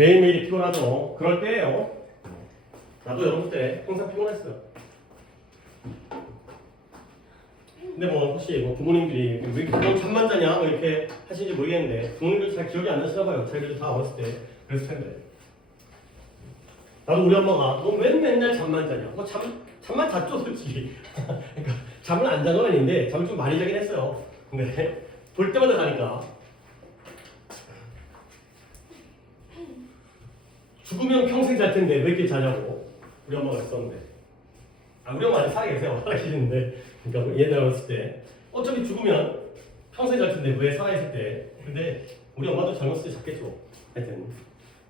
매일매일이 피곤하죠. 그럴 때예요. 나도 여러분 때 항상 피곤했어요. 근데 뭐 혹시 뭐 부모님들이 왜 이렇게 잠만 자냐 뭐 이렇게 하시는지 모르겠는데 부모님들 잘 기억이 안 나시나 봐요. 자기들도 다 어렸을 때 그랬을 텐데. 나도 우리 엄마가 너 왜 맨날 잠만 자냐? 뭐 잠만 잤죠 솔직히. 그러니까 잠을 안 잔 건 아닌데 잠을 좀 많이 자긴 했어요. 근데 볼 때마다 자니까. 죽으면 평생 잘 텐데 왜 이렇게 자냐고 우리 엄마가 했었는데. 우리 엄마 아직 살아계세요. 살아계시는데. 그러니까 옛날에 어렸을 때 어차피 죽으면 평생 잘 텐데 왜 살아있을 때. 근데 우리 엄마도 젊었을 때 잤겠죠. 하여튼.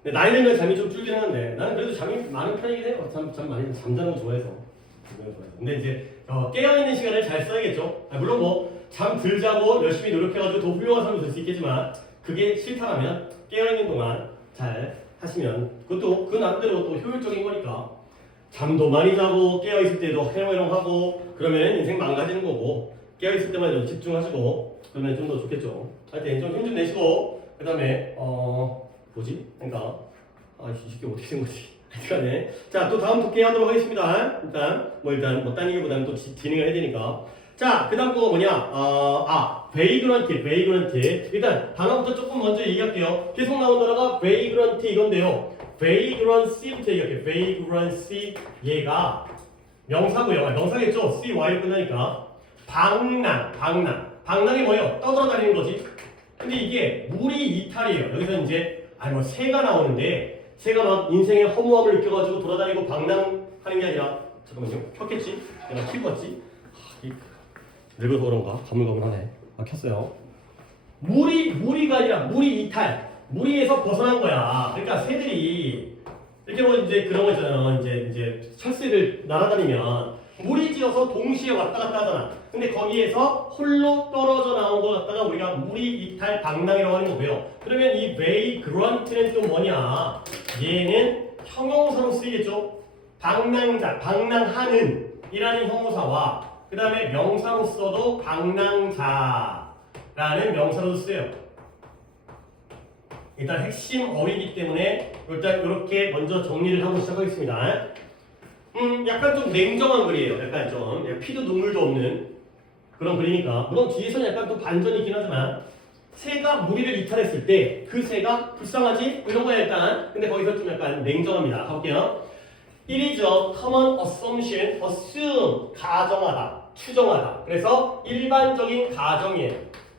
근데 나이 들면 잠이 좀 줄긴 하는데 나는 그래도 잠이 많은 편이긴 해요. 잠 많이 잠자는 거 좋아해서. 근데 이제 깨어있는 시간을 잘 써야겠죠. 물론 뭐 잠 덜 자고 열심히 노력해가지고 더 훌륭한 사람이 될 수 있겠지만 그게 싫다라면 깨어있는 동안 잘 하시면 그것도 그 나름대로 또 효율적인 거니까 잠도 많이 자고 깨어있을 때도 해롱해롱하고 그러면 인생 망가지는 거고 깨어있을 때만 좀 집중하시고 그러면 좀 더 좋겠죠. 하여튼 좀 힘 좀 내시고 그 다음에 뭐지? 그러니까 이게 어떻게 된 거지? 하여튼간에 자 또 다음 독해 하도록 하겠습니다. 일단 뭐 딴 얘기보다는 또 진행을 해야 되니까 자 그 다음 거가 뭐냐 베이그런트 일단 단어부터 조금 먼저 얘기할게요. 계속 나온 단어가 베이그런트 이건데요. 베이그런시부터 얘기할게요. 베이그런시 얘가 명사고요. 명사겠죠? CY로 끝나니까 방랑이 뭐예요? 떠돌아다니는 거지. 근데 이게 물이 이탈이에요. 여기서 이제 뭐 새가 나오는데 새가 막 인생의 허무함을 느껴가지고 돌아다니고 방랑하는 게 아니라 잠깐만요. 켰겠지? 내가 키고 왔지? 늙어서 그런가? 가물가물하네. 켰어요. 물이가 아니라 물이 이탈. 무리에서 벗어난 거야. 그러니까 새들이 이렇게 뭐 이제 그런 거 있잖아요. 이제 철새를 날아다니면 무리지어서 동시에 왔다 갔다 하잖아. 근데 거기에서 홀로 떨어져 나온 거 갖다가 우리가 무리 이탈 방랑이라고 하는 거고요. 그러면 이 베이그런트는 또 뭐냐? 얘는 형용사로 쓰이겠죠. 방랑하는 이라는 형용사와 그 다음에 명사로서도 방랑자라는 명사로 쓰여요. 일단 핵심 어휘이기 때문에 일단 이렇게 먼저 정리를 하고 시작하겠습니다. 약간 좀 냉정한 글이에요. 약간 좀 피도 눈물도 없는 그런 글이니까 물론 뒤에서는 약간 또 반전이 있긴 하지만 새가 무리를 이탈했을 때 그 새가 불쌍하지? 이런 거야 일단. 근데 거기서 좀 약간 냉정합니다. 가볼게요. It is a common assumption, assume, 가정하다, 추정하다. 그래서 일반적인 가정이에요.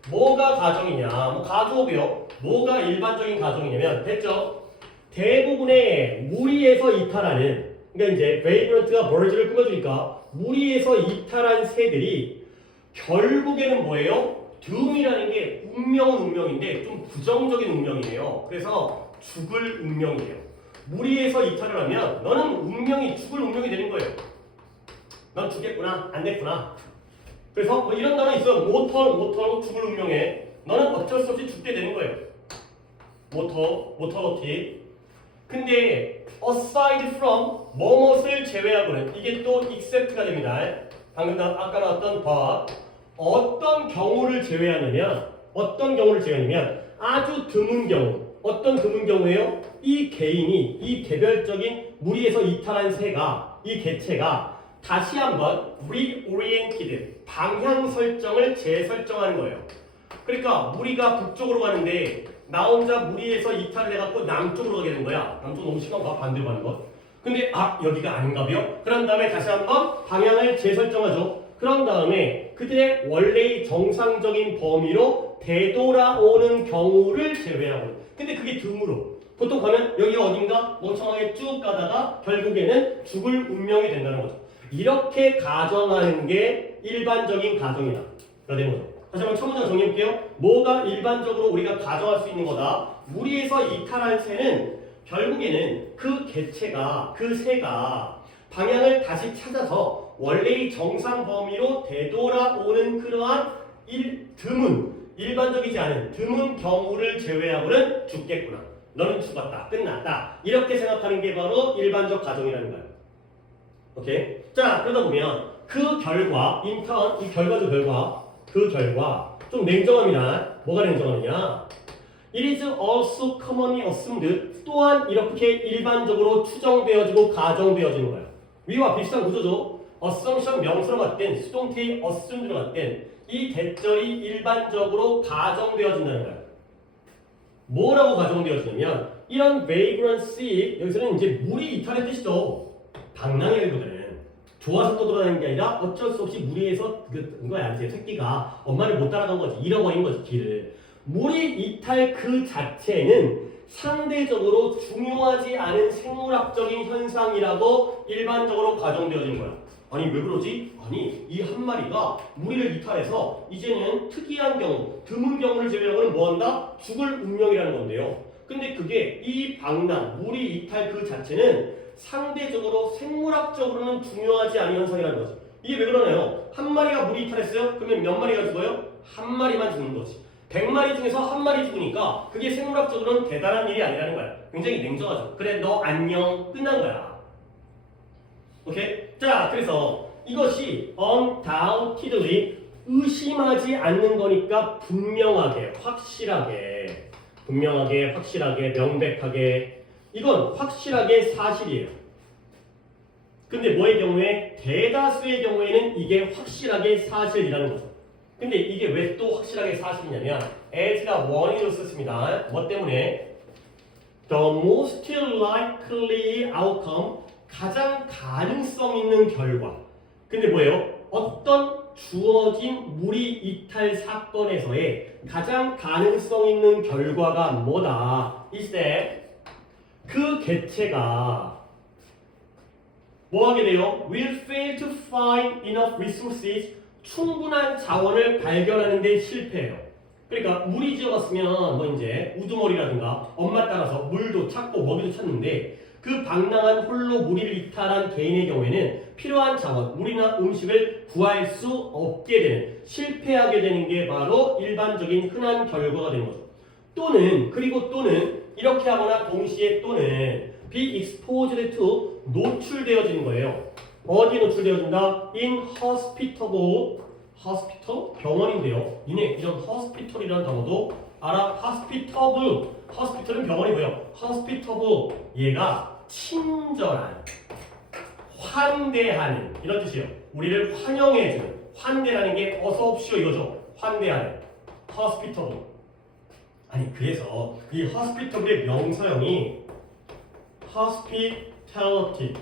뭐가 가정이냐? 뭐 가족이요. 뭐가 일반적인 가정이냐면 됐죠? 대부분의 무리에서 이탈하는 그러니까 이제 베이브런트가 버즈를 꾸며주니까 무리에서 이탈한 새들이 결국에는 뭐예요? 둠이라는 게 운명은 운명인데 좀 부정적인 운명이에요. 그래서 죽을 운명이에요. 무리에서 이탈을 하면 너는 운명이 죽을 운명이 되는 거예요. 넌 죽겠구나, 안 됐구나. 그래서 뭐 이런 단어 있어요. 모터 죽을 운명에 너는 어쩔 수 없이 죽게 되는 거예요. 모터로티. 근데 aside from 뭐뭇을 제외하고는 이게 또 except가 됩니다. 방금 아까 나왔던 but 어떤 경우를 제외하냐면 아주 드문 경우. 어떤 드문 경우에요? 이 개인이 이 개별적인 무리에서 이탈한 새가 이 개체가 다시 한번 reoriented 방향 설정을 재설정하는 거예요. 그러니까 무리가 북쪽으로 가는데 나 혼자 무리에서 이탈을 해갖고 남쪽으로 가게 된 거야. 남쪽 너무 심한가? 반대로 가는 것. 근데 여기가 아닌가벼? 그런 다음에 다시 한번 방향을 재설정하죠. 그런 다음에 그들의 원래의 정상적인 범위로 되돌아오는 경우를 제외하고. 근데 그게 드물어. 보통 가면 여기가 어딘가 멍청하게 쭉 가다가 결국에는 죽을 운명이 된다는 거죠. 이렇게 가정하는 게 일반적인 가정이다. 된 거죠. 다시 한번 첫 문장 정리해볼게요. 뭐가 일반적으로 우리가 가정할 수 있는 거다. 무리에서 이탈한 새는 결국에는 그 개체가 그 새가 방향을 다시 찾아서 원래의 정상 범위로 되돌아오는 그러한 일반적이지 않은 드문 경우를 제외하고는 죽겠구나. 너는 죽었다. 끝났다. 이렇게 생각하는 게 바로 일반적 가정이라는 거예요. 오케이? 자, 그러다 보면 그 결과, 인턴, 이 결과죠, 그 결과 좀 냉정합니다. 뭐가 냉정하느냐? It is also commonly assumed 또한 이렇게 일반적으로 추정되어지고 가정되어지는 거예요. 위와 비슷한 구조죠. assumption 명사로 갔든 수동태의 assume로 갔든 이 대절이 일반적으로 가정되어진다는 거예요. 뭐라고 가정되어지냐면 이런 vagrancy 여기서는 이제 물이 이탈의 뜻이죠. 방랑해야 되거든. 좋아서 떠돌아다니는 게 아니라 어쩔 수 없이 무리해서 그거야 이제 새끼가 엄마를 못 따라간 거지. 잃어버린 거지 길을. 무리 이탈 그 자체는 상대적으로 중요하지 않은 생물학적인 현상이라고 일반적으로 가정되어진 거야. 아니 왜 그러지? 아니 이 한 마리가 무리를 이탈해서 이제는 특이한 경우, 드문 경우를 제외하고는 뭐한다? 죽을 운명이라는 건데요. 근데 그게 이 방랑, 무리 이탈 그 자체는 상대적으로 생물학적으로는 중요하지 않은 현상이라는 거지. 이게 왜 그러나요? 한 마리가 무리 이탈했어요? 그러면 몇 마리가 죽어요? 한 마리만 죽는 거지. 100마리 중에서 한 마리 죽으니까 그게 생물학적으로는 대단한 일이 아니라는 거야. 굉장히 냉정하죠. 그래 너 안녕 끝난 거야. 오케이? 자 그래서 이것이 undoubtedly 의심하지 않는 거니까 분명하게 확실하게 명백하게 이건 확실하게 사실이에요. 근데 뭐의 경우에 대다수의 경우에는 이게 확실하게 사실이라는 거죠. 근데 이게 왜 또 확실하게 사실이냐면 as가 원인으로 썼습니다. 뭐 때문에? The most likely outcome 가장 가능성 있는 결과. 근데 뭐예요? 어떤 주어진 무리 이탈 사건에서의 가장 가능성 있는 결과가 뭐다? is that 그 개체가 뭐 하게 돼요? will fail to find enough resources 충분한 자원을 발견하는 데 실패해요. 그러니까 물이 지어갔으면 뭐 이제 우두머리라든가 엄마 따라서 물도 찾고 먹이도 찾는데 그 방랑한 홀로 무리를 이탈한 개인의 경우에는 필요한 자원, 물이나 음식을 구할 수 없게 되는 실패하게 되는 게 바로 일반적인 흔한 결과가 되는 거죠. 또는 이렇게 하거나 동시에 또는 be exposed to 노출되어지는 거예요. 어디에 노출되어진다? in hospital 병원인데요. 이런 hospital이라는 단어도 알아? hospital은 병원이고요. hospitable 얘가 친절한, 환대하는 이런 뜻이에요. 우리를 환영해주는 환대라는 게 어서 옵시오 이거죠. 환대하는 hospitable. 아니 그래서 이 hospitable의 명사형이 hospitality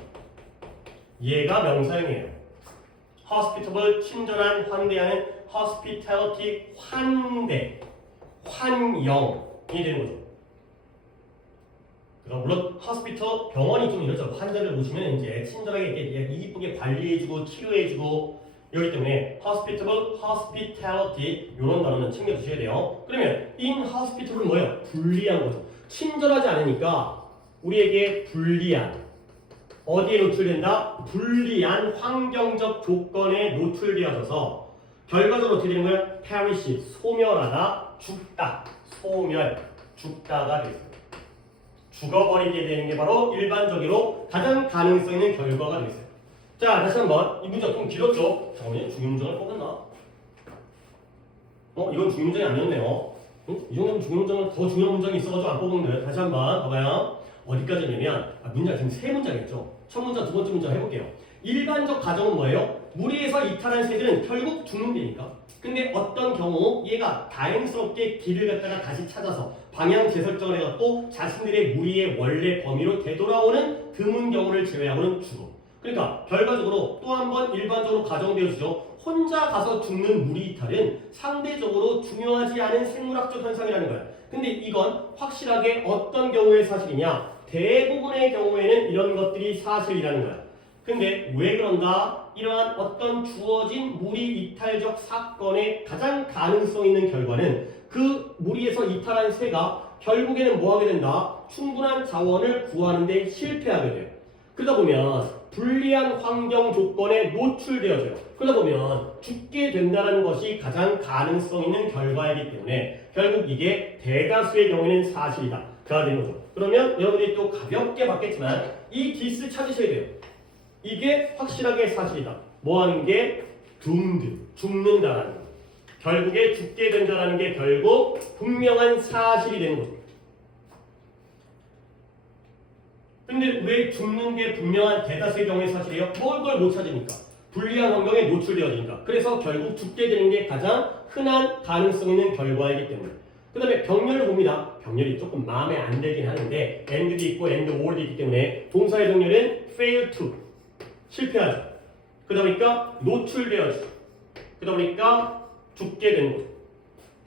얘가 명사형이에요. hospitable 친절한 환대하는 hospitality 환대 환영이 되는 거죠. 그러니까 물론 hospital 병원이 좀 이러죠. 환자를 모시면 이제 친절하게 이렇게 이쁘게 관리해주고 치료해주고 이기 때문에 hospitable, hospitality 이런 단어는 챙겨주셔야 돼요. 그러면 in hospitable은 뭐예요? 불리한 거죠. 친절하지 않으니까 우리에게 불리한 어디에 노출된다? 불리한 환경적 조건에 노출되어져서 결과적으로 어떻게 되는 거예요? perish, 소멸하다, 죽다, 죽다가 되겠습니다. 죽어버리게 되는 게 바로 일반적으로 가장 가능성 있는 결과가 되겠어요. 자, 다시 한번 이 문장 좀 길었죠? 잠깐만요. 중요문장을 뽑았나? 이건 중요문장이 아니었네요. 이 정도면 중요문장은 더 중요한 문장이 있어가지고 안 뽑은 거예요. 다시 한번 봐봐요. 어디까지냐면 문장 지금 세 문장이었죠. 첫 문장, 두 번째 문장 해볼게요. 일반적 가정은 뭐예요? 무리에서 이탈한 새들은 결국 죽는다니까. 근데 어떤 경우 얘가 다행스럽게 길을 갖다가 다시 찾아서 방향 재설정을 해갖고 자신들의 무리의 원래 범위로 되돌아오는 드문 경우를 제외하고는 죽어. 그러니까 결과적으로 또 한 번 일반적으로 가정되어지죠. 혼자 가서 죽는 무리 이탈은 상대적으로 중요하지 않은 생물학적 현상이라는 거야. 근데 이건 확실하게 어떤 경우의 사실이냐? 대부분의 경우에는 이런 것들이 사실이라는 거야. 근데 왜 그런가? 이러한 어떤 주어진 무리 이탈적 사건의 가장 가능성 있는 결과는 그 무리에서 이탈한 새가 결국에는 뭐 하게 된다? 충분한 자원을 구하는 데 실패하게 돼요. 그러다 보면 불리한 환경 조건에 노출되어져요. 그러다 보면 죽게 된다는 것이 가장 가능성 있는 결과이기 때문에 결국 이게 대다수의 경우에는 사실이다. 가 되는 거죠. 그러면 여러분들이 또 가볍게 봤겠지만 이 디스 찾으셔야 돼요. 이게 확실하게 사실이다. 뭐 하는 게? 죽는다라는 거. 결국에 죽게 된다라는 게 결국 분명한 사실이 되는 거죠. 자, 다시 한번 이 문장 좀 길었죠? 잠깐만요. 중요문장을 뽑았나? 이건 중요문장이 아니었네요. 이 정도면 중요문장을 더 중요한 문장이 있어가지고 안 뽑은 거예요. 다시 한번 봐봐요. 어디까지냐면 문장 좀 길었죠? 근데 왜 죽는 게 분명한 대다수의 경우의 사실이에요? 먹을 걸 못 찾으니까. 불리한 환경에 노출되어지니까. 그래서 결국 죽게 되는 게 가장 흔한 가능성 있는 결과이기 때문에. 그 다음에 병렬을 봅니다. 병렬이 조금 마음에 안 들긴 하는데 and도 있고 and or도 있기 때문에 동사의 병렬은 fail to 실패하죠. 그러다 보니까 노출되어지죠. 그러다 보니까 죽게 되는 거죠.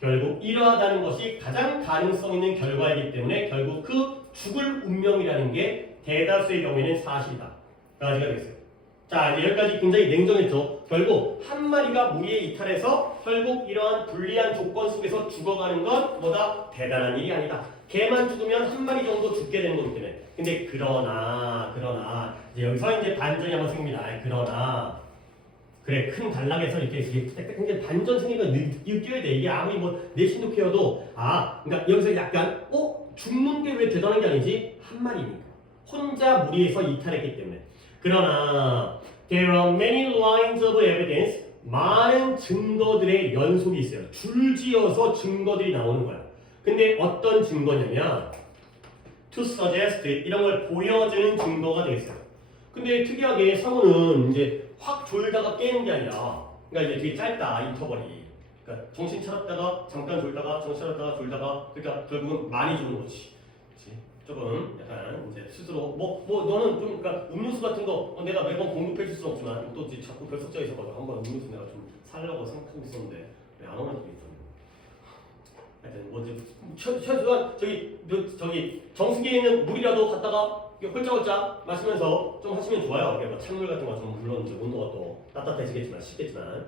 결국 이러하다는 것이 가장 가능성 있는 결과이기 때문에 결국 그 죽을 운명이라는 게 대다수의 경우에는 사실이다. 가지가 되겠어요. 자, 이제 여기까지 굉장히 냉정했죠. 결국 한 마리가 무리에 이탈해서 결국 이러한 불리한 조건 속에서 죽어가는 건 뭐다? 대단한 일이 아니다. 개만 죽으면 한 마리 정도 죽게 되는 거기 때문에. 근데 그러나 이제 여기서 이제 반전이 한번 생깁니다. 그러나 그래 큰 단락에서 이렇게 굉장히 반전 생기가 느껴야 돼. 이게 아무리 뭐 내신도 케어도 그러니까 여기서 약간 죽는 게 왜 대단한 게 아니지? 한 마리니까 혼자 무리해서 이탈했기 때문에. 그러나 there are many lines of evidence 많은 증거들의 연속이 있어요. 줄지어서 증거들이 나오는 거야. 근데 어떤 증거냐면 to suggest 이런 걸 보여주는 증거가 되겠어요. 근데 특이하게 상호는 이제 확 졸다가 깨는 게 아니라 그러니까 이제 되게 짧다 인터벌이. 그러니까 정신 차렸다가 잠깐 졸다가 정신 차렸다가 졸다가 그러니까 결국은 많이 주는 거지. 그렇지? 조금 약간 이제 스스로 너는 좀 그러니까 음료수 같은 거 내가 매번 공급해 줄 수는 없지만 또 이제 자꾸 결석져 있어가지고 한번 음료수 내가 좀 살려고 생각하고 있었는데 왜 안 오는 게 있었는데. 하여튼 뭐 최소한 저기 정수기에 있는 물이라도 갖다가 홀짝홀짝 마시면서 좀 하시면 좋아요. 그러니까 찬물 같은 거 좀 물론 이제 온도가 또 따뜻해지겠지만 식겠지만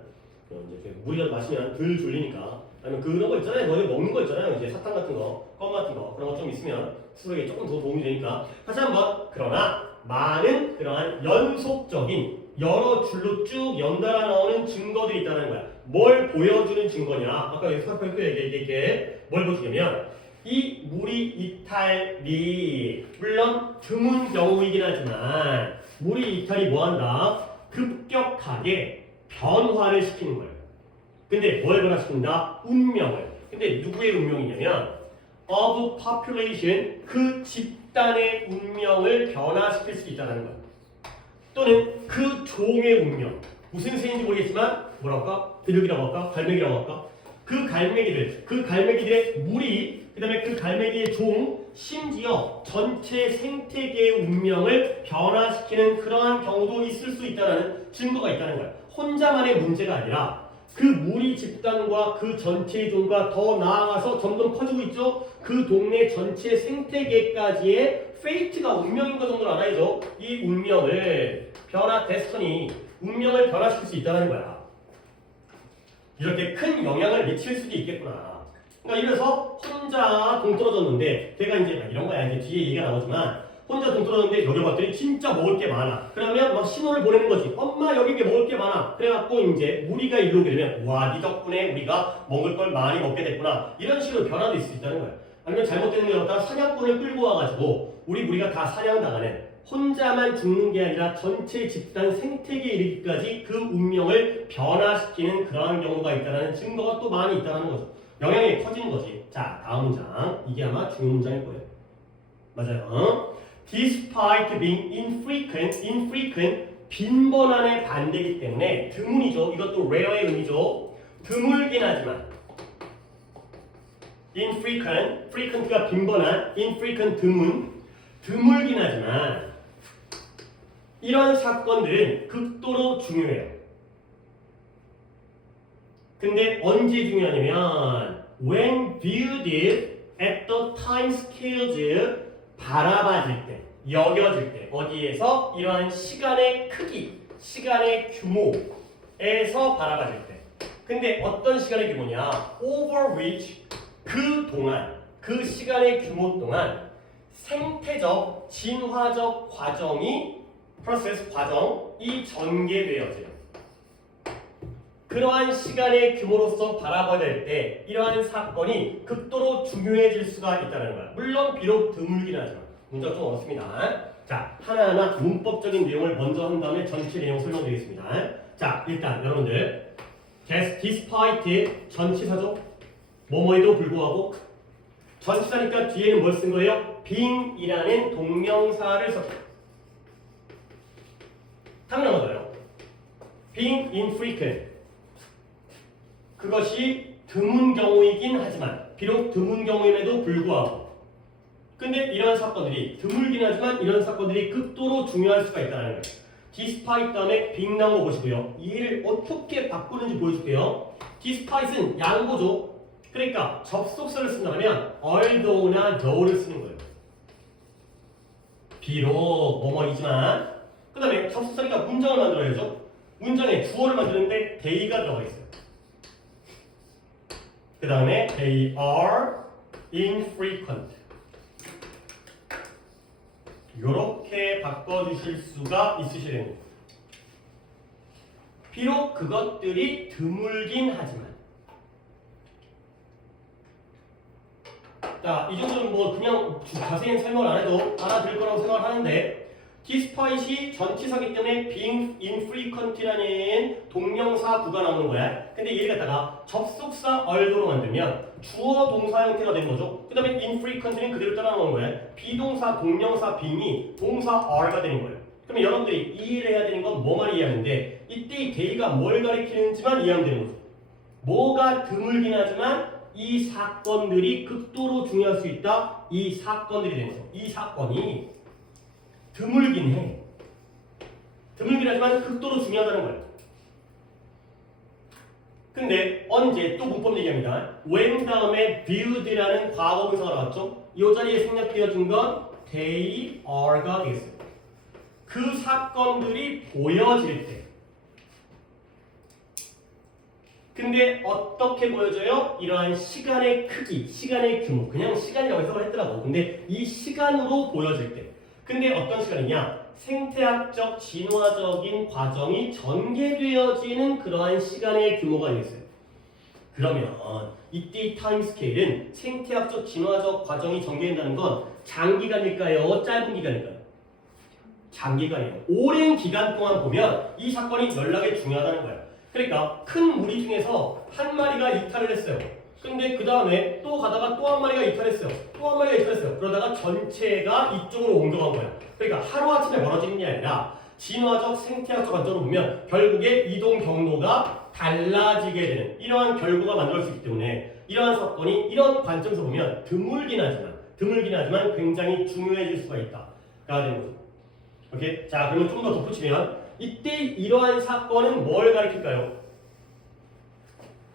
이제 물이라도 마시면 덜 졸리니까. 아니면 그런 거 있잖아요. 너네 먹는 거 있잖아요. 이제 사탕 같은 거, 껌 같은 거 그런 거 좀 있으면 스스로에게 조금 더 도움이 되니까. 다시 한번 그러나 많은 그러한 연속적인 여러 줄로 쭉 연달아 나오는 증거들이 있다는 거야. 뭘 보여주는 증거냐? 아까 여기 살펴볼 이게 뭘 보여주냐면 이 무리 이탈이 물론 드문 경우이긴 하지만 무리 이탈이 뭐한다? 급격하게 변화를 시키는 거예요. 근데 뭘 변화시킨다? 운명을. 근데 누구의 운명이냐면 of population 그 집단의 운명을 변화시킬 수 있다는 거예요. 또는 그 종의 운명. 무슨 새인지 모르겠지만 뭐라고 할까? 비둘기라고 할까? 갈매기라고 할까? 그 갈매기들의 무리, 그 다음에 그 갈매기의 종, 심지어 전체 생태계의 운명을 변화시키는 그러한 경우도 있을 수 있다는 증거가 있다는 거예요. 혼자만의 문제가 아니라 그 무리 집단과 그 전체의 종과 더 나아가서 점점 커지고 있죠. 그 동네 전체 생태계까지의 페이트가 운명인 것 정도는 알아야죠. 이 운명을 데스티니 운명을 변화시킬 수 있다는 거야. 이렇게 큰 영향을 미칠 수도 있겠구나. 그러니까 이래서 혼자 동떨어졌는데 걔가 이제 이런 거야. 이제 뒤에 얘기가 나오지만 혼자 동떨어졌는데 여기 봤더니 진짜 먹을 게 많아. 그러면 막 신호를 보내는 거지. 엄마 여기 먹을 게 많아. 그래갖고 이제 무리가 일로 오게 되면 와, 네 덕분에 우리가 먹을 걸 많이 먹게 됐구나. 이런 식으로 변화도 있을 수 있다는 거야. 아니면 잘못된 게 어떤 사냥꾼을 끌고 와가지고 우리 무리가 다 사냥당하는 혼자만 죽는 게 아니라 전체 집단 생태계에 이르기까지 그 운명을 변화시키는 그러한 경우가 있다는 증거가 또 많이 있다는 거죠. 영향이 커지는 거지. 자, 다음 문장. 이게 아마 중요 문장일 거예요. 맞아요. Despite being infrequent, 빈번함의 반대이기 때문에 드문이죠. 이것도 rare의 의미죠. 드물긴 하지만 frequent가 빈번한, infrequent 드물긴 하지만 이런 사건들은 극도로 중요해요. 근데 언제 중요하냐면 when viewed at the time scales 바라봐질 때, 여겨질 때 어디에서 이러한 시간의 크기, 시간의 규모에서 바라봐질 때. 근데 어떤 시간의 규모냐? over which 그동안, 그 시간의 규모 동안 생태적, 진화적 과정이 프로세스 과정이 전개되어져요. 그러한 시간의 규모로서 바라봐야 될 때 이러한 사건이 극도로 중요해질 수가 있다는 거야. 물론 비록 드물긴 하지만 문제가 좀 어렵습니다. 자, 하나하나 문법적인 내용을 먼저 한 다음에 전체 내용 설명드리겠습니다. 자, 일단 여러분들 despite 전치사죠. 뭐뭐에도 불구하고 전치사니까 뒤에는 뭘 쓴 거예요? being이라는 동명사를 썼다. 당연하잖아요. being infrequent. 그것이 드문 경우이긴 하지만, 비록 드문 경우임에도 불구하고, 근데 이런 사건들이 드물긴 하지만 이런 사건들이 극도로 중요할 수가 있다는 거예요. despite 다음에 being 나온 거 보시고요. 얘를 어떻게 바꾸는지 보여줄게요. despite은 양보죠. 그러니까 접속사를 쓴다면 although나 though를 쓰는 거예요. 비록 뭐뭐이지만, 그 다음에 접속사니까 문장을 만들어야죠. 문장에 주어를 만드는데 they가 들어가 있어요. 그 다음에 they are infrequent. 이렇게 바꿔주실 수가 있으셔야 됩니다. 비록 그것들이 드물긴 하지만. 자, 이 정도는 뭐 그냥 자세히 설명을 안 해도 알아들 거라고 생각을 하는데, despite이 전치사기 때문에 being infrequent이라는 동명사 구가 나오는 거야. 근데 얘를 갖다가 접속사 although로 만들면 주어 동사 형태가 된 거죠. 그 다음에 infrequent는 그대로 따라 나오는 거야. 비동사 동명사 being이 동사 are가 되는 거예요. 그러면 여러분들이 이해를 해야 되는 건 뭐만 이해하면 돼? 이때 이 they가 뭘 가리키는지만 이해하면 되는 거죠. 뭐가 드물긴 하지만 이 사건들이 극도로 중요할 수 있다. 이 사건들이 되는 거죠. 이 사건이 드물긴 해. 드물긴 하지만 극도로 중요하다는 거예요. 근데 언제 또 문법 얘기합니다. when 다음에 viewed라는 과거분사가 나왔죠. 이 자리에 생략되어진 건 they are가 되겠어요. 그 사건들이 보여질 때. 근데 어떻게 보여져요? 이러한 시간의 크기, 시간의 규모, 그냥 시간이라고 해석을 했더라고. 근데 이 시간으로 보여질 때. 근데 어떤 시간이냐? 생태학적, 진화적인 과정이 전개되어지는 그러한 시간의 규모가 있어요. 그러면 이때 타임 스케일은 생태학적, 진화적 과정이 전개된다는 건 장기간일까요? 짧은 기간일까요? 장기간이에요. 오랜 기간 동안 보면 이 사건이 연락에 중요하다는 거예요. 그러니까 큰 무리 중에서 한 마리가 이탈을 했어요. 근데 그 다음에 또 가다가 또 한 마리가 이탈했어요. 또 한 마리가 이탈했어요. 그러다가 전체가 이쪽으로 옮겨간 거야. 그러니까 하루아침에 벌어지는 게 아니라 진화적, 생태학적 관점으로 보면 결국에 이동 경로가 달라지게 되는 이러한 결과가 만들어질 수 있기 때문에 이러한 사건이 이런 관점에서 보면 드물긴 하지만 굉장히 중요해질 수가 있다. 가 되는 거죠. 오케이? 자, 그러면 좀 더 덧붙이면 이때 이러한 사건은 뭘 가리킬까요?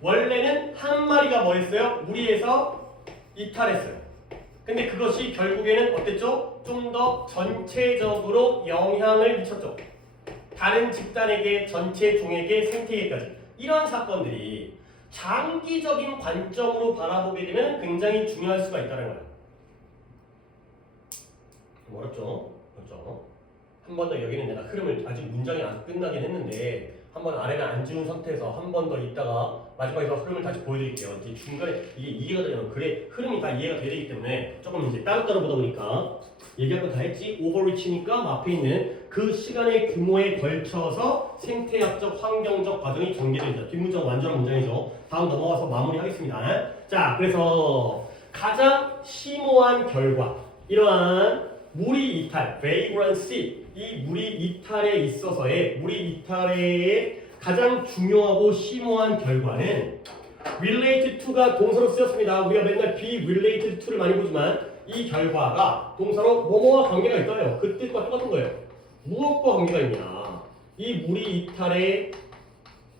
원래는 한 마리가 뭐 했어요? 무리해서 이탈했어요. 근데 그것이 결국에는 어땠죠? 좀 더 전체적으로 영향을 미쳤죠. 다른 집단에게, 전체 종에게, 생태계까지. 이런 사건들이 장기적인 관점으로 바라보게 되면 굉장히 중요할 수가 있다는 거예요. 어렵죠? 그렇죠? 한 번 더 여기는 내가 흐름을 아직 문장이 안 끝나긴 했는데 한 번 아래를 안 지운 상태에서 한 번 더 있다가 마지막에서 흐름을 다시 보여드릴게요. 이제 중간에 이게 이해가 되려면 그래 흐름이 다 이해가 돼야 되기 때문에 조금 이제 따로따로 보다 보니까 얘기할 거 다 했지 오버리치니까 앞에 있는 그 시간의 규모에 걸쳐서 생태학적, 환경적 과정이 전개된다. 뒷문장 완전한 문장이죠. 다음 넘어가서 마무리하겠습니다. 자, 그래서 가장 심오한 결과 이러한 무리 이탈, vagrancy 이 무리 이탈에 있어서의 무리 이탈의 가장 중요하고 심오한 결과는 related to가 동사로 쓰였습니다. 우리가 맨날 be related to를 많이 보지만 이 결과가 동사로 뭐뭐와 관계가 있어요. 그 뜻과 똑같은 거예요. 무엇과 관계가 있냐? 이 무리 이탈의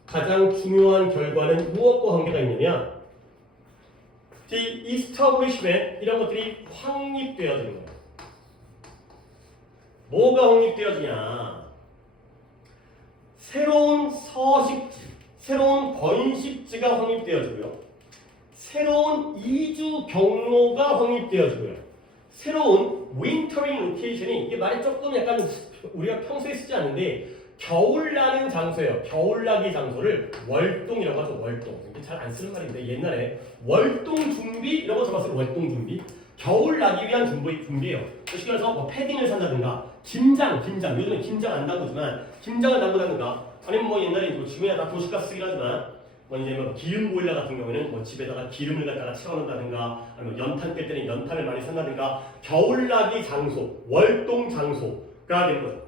가장 중요한 결과는 무엇과 관계가 있느냐? The establishment 이런 것들이 확립되어지는 거예요. 뭐가 확립되어지냐? 새로운 서식지, 새로운 번식지가 확립되어지고요. 새로운 이주 경로가 확립되어지고요. 새로운 윈터링 로케이션이 이게 말이 조금 약간 우리가 평소에 쓰지 않는데 겨울나는 장소예요. 겨울나기 장소를 월동이라고 하죠. 월동. 이게 잘 안 쓰는 말인데 옛날에 월동 준비 이런 거 잡았어요. 월동 준비. 겨울 나기 위한 준비예요. 쉽게 말해서 뭐 패딩을 산다든가 김장 요즘은 김장 안 담그지만 김장을 담그다든가 아니면 뭐 옛날에 지금이야 다 도시가스 쓰긴 하지만 뭐냐면 기름 보일러 같은 경우에는 뭐 집에다가 기름을 갖다가 채워놓는다든가 아니면 연탄 뺄 때는 연탄을 많이 산다든가 겨울나기 장소, 월동 장소가 되는 거죠.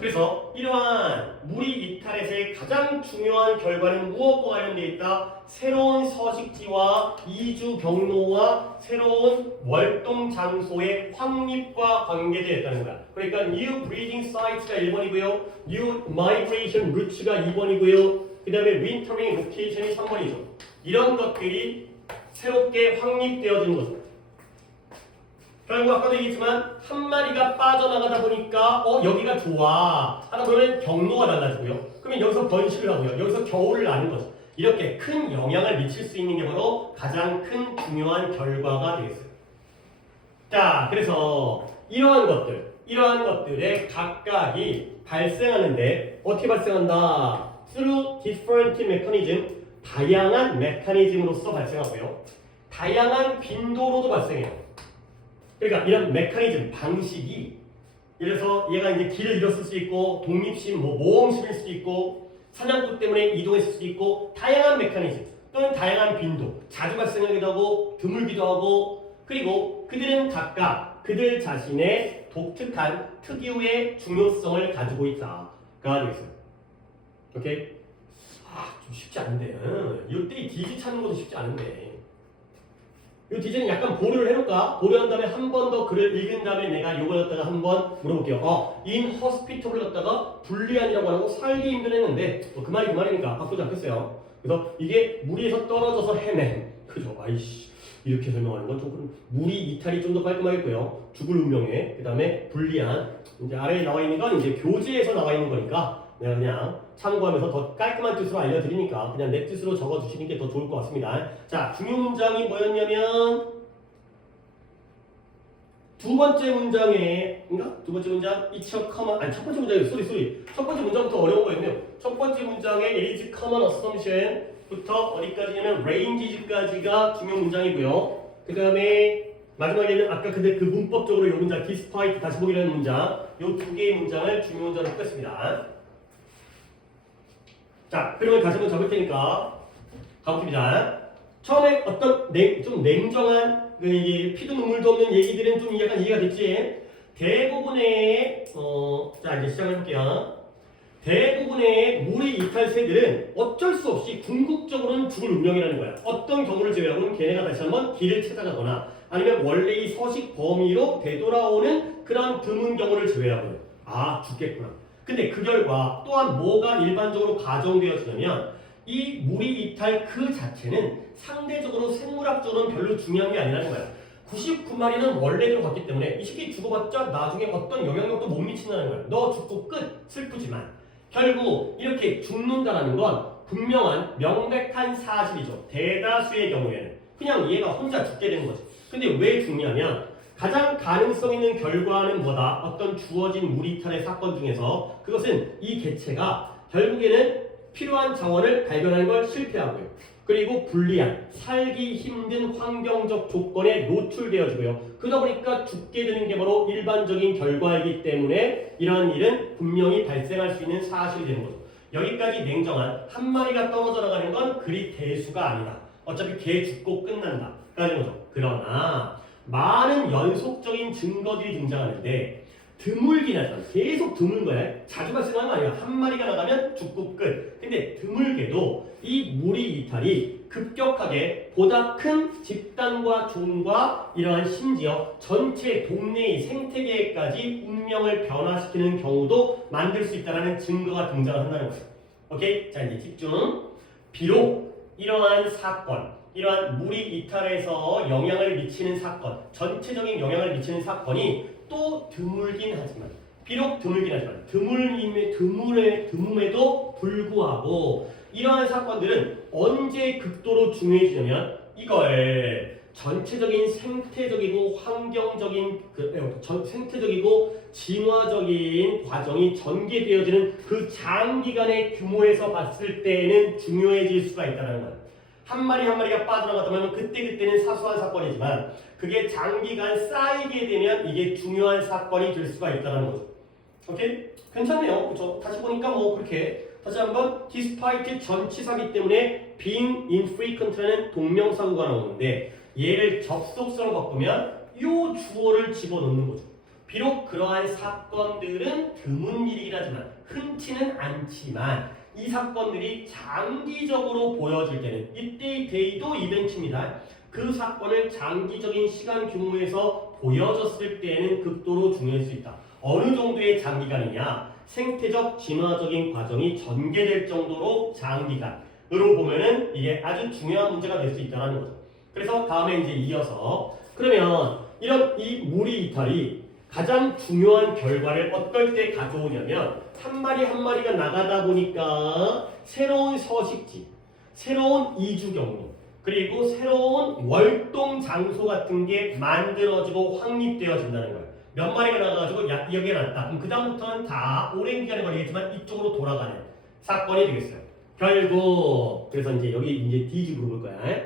그래서 이러한 무리 이탈에서의 가장 중요한 결과는 무엇과 관련되어 있다? 새로운 서식지와 이주 경로와 새로운 월동 장소의 확립과 관계되어 있다는 거야. 그러니까 new breeding sites가 1번이고요. new migration route가 2번이고요. 그 다음에 wintering location이 3번이죠. 이런 것들이 새롭게 확립되어지는 거죠. 결국 아까도 얘기했지만 한 마리가 빠져나가다 보니까 여기가 좋아 하다 보면 경로가 달라지고요. 그러면 여기서 번식을 하고요. 여기서 겨울을 나는 거죠. 이렇게 큰 영향을 미칠 수 있는 게 바로 가장 큰 중요한 결과가 되겠어요. 자, 그래서 이러한 것들의 각각이 발생하는데 어떻게 발생한다? Through different mechanism, 다양한 메커니즘으로서 발생하고요. 다양한 빈도로도 발생해요. 그러니까 이런 메커니즘, 방식이 예를 들어서 얘가 이제 길을 잃었을 수도 있고 독립심, 모험심일 수도 있고 사냥꾼 때문에 이동했을 수도 있고 다양한 메커니즘 또는 다양한 빈도, 자주 발생하기도 하고 드물기도 하고 그리고 그들은 각각 그들 자신의 독특한 특유의 중요성을 가지고 있다가 되겠어요. 오케이? 좀 쉽지 않은데 이때 디지 찾는 것도 쉽지 않은데 이 디제는 약간 보류를 해놓을까? 보류한 다음에 한 번 더 글을 읽은 다음에 내가 요걸 갖다가 한번 물어볼게요. inhospitable 갖다가 불리한이라고 하고 살기 힘든 했는데 그 말이 그 말이니까 바꾸지 않겠어요. 그래서 이게 무리에서 떨어져서 헤맨. 그죠? 아이씨. 이렇게 설명하는 건 조금 무리 이탈이 좀 더 깔끔하겠고요. 죽을 운명에 그 다음에 불리한 이제 아래에 나와 있는 건 이제 교재에서 나와 있는 거니까 내가 그냥 참고하면서 더 깔끔한 뜻으로 알려드리니까 그냥 내 뜻으로 적어주시는 게 더 좋을 것 같습니다. 자, 중요 문장이 뭐였냐면 두 번째 문장에 두 번째 문장 it's a common 첫 번째 문장이 소리 첫 번째 문장부터 어려운 거였네요. 첫 번째 문장에 it is common assumption 부터 어디까지냐면 ranges까지가 중요 문장이고요. 그 다음에 마지막에는 아까 근데 그 문법적으로 이 문장 despite 다시 보기라는 문장 이 두 개의 문장을 중요 문장으로 했습니다. 자, 그러면 다시 한번 적을 테니까 가봅니다. 처음에 어떤 좀 냉정한 피도 눈물도 없는 얘기들은 좀 약간 이해가 됐지? 대부분의 자 이제 시작을 해볼게요. 대부분의 무리 이탈새들은 어쩔 수 없이 궁극적으로는 죽을 운명이라는 거야. 어떤 경우를 제외하고는 걔네가 다시 한번 길을 찾아가거나 아니면 원래의 서식 범위로 되돌아오는 그런 드문 경우를 제외하고는 죽겠구나. 근데 그 결과 또한 뭐가 일반적으로 가정되어지냐면 이 무리 이탈 그 자체는 상대적으로 생물학적으로는 별로 중요한 게 아니라는 거야. 99마리는 원래대로 갔기 때문에 이 새끼 죽어봤자 나중에 어떤 영향력도 못 미친다는 거야. 너 죽고 끝. 슬프지만 결국 이렇게 죽는다는 건 분명한 명백한 사실이죠. 대다수의 경우에는 그냥 얘가 혼자 죽게 되는 거지. 근데 왜 죽냐면 가장 가능성 있는 결과는 뭐다? 어떤 주어진 무리 이탈의 사건 중에서 그것은 이 개체가 결국에는 필요한 자원을 발견하는 걸 실패하고요. 그리고 불리한, 살기 힘든 환경적 조건에 노출되어지고요. 그러다 보니까 죽게 되는 게 바로 일반적인 결과이기 때문에 이러한 일은 분명히 발생할 수 있는 사실이 되는 거죠. 여기까지 냉정한 한 마리가 떨어져 나가는 건 그리 대수가 아니다. 어차피 개 죽고 끝난다. 라는 거죠. 그러나 많은 연속적인 증거들이 등장하는데 드물긴 하지만 계속 드문 거야. 자주 발생하는 거 아니야. 한 마리가 나가면 죽고 끝. 근데 드물게도 이 무리 이탈이 급격하게 보다 큰 집단과 종과 이러한 심지어 전체 동네의 생태계까지 운명을 변화시키는 경우도 만들 수 있다는 증거가 등장한다는 거죠. 오케이? 자 이제 집중. 비록 이러한 사건 이러한 무리 이탈에서 영향을 미치는 사건, 전체적인 영향을 미치는 사건이 또 드물긴 하지만, 비록 드물긴 하지만, 드물에도 불구하고 이러한 사건들은 언제 극도로 중요해지냐면 이걸 전체적인 생태적이고 환경적인 생태적이고 진화적인 과정이 전개되어지는 그 장기간의 규모에서 봤을 때는 중요해질 수가 있다는 거예요. 한 마리 한 마리가 빠져나가다 그때는 사소한 사건이지만 그게 장기간 쌓이게 되면 이게 중요한 사건이 될 수가 있다는 거죠. 오케이? 괜찮네요. 그렇죠? 다시 보니까 그렇게 다시 한번 despite 전치사기 때문에 being infrequent라는 동명사구가 나오는데 얘를 접속사로 바꾸면 요 주어를 집어넣는 거죠. 비록 그러한 사건들은 드문 일이긴 하지만 흔치는 않지만 이 사건들이 장기적으로 보여질 때는 이때의 데이도 이벤트입니다. 그 사건을 장기적인 시간 규모에서 보여졌을 때에는 극도로 중요할 수 있다. 어느 정도의 장기간이냐? 생태적 진화적인 과정이 전개될 정도로 장기간으로 보면은 이게 아주 중요한 문제가 될 수 있다는 거죠. 그래서 다음에 이제 이어서 그러면 이런 이 무리 이탈이 가장 중요한 결과를 어떨 때 가져오냐면 한 마리 한 마리가 나가다 보니까 새로운 서식지, 새로운 이주 경로, 그리고 새로운 월동 장소 같은 게 만들어지고 확립되어진다는 거예요. 몇 마리가 나가가지고 여기에 났다. 그럼 그 다음부터는 다 오랜 기간에 걸리겠지만 이쪽으로 돌아가는 사건이 되겠어요. 결국 그래서 이제 여기 이제 D지 물어볼 거야.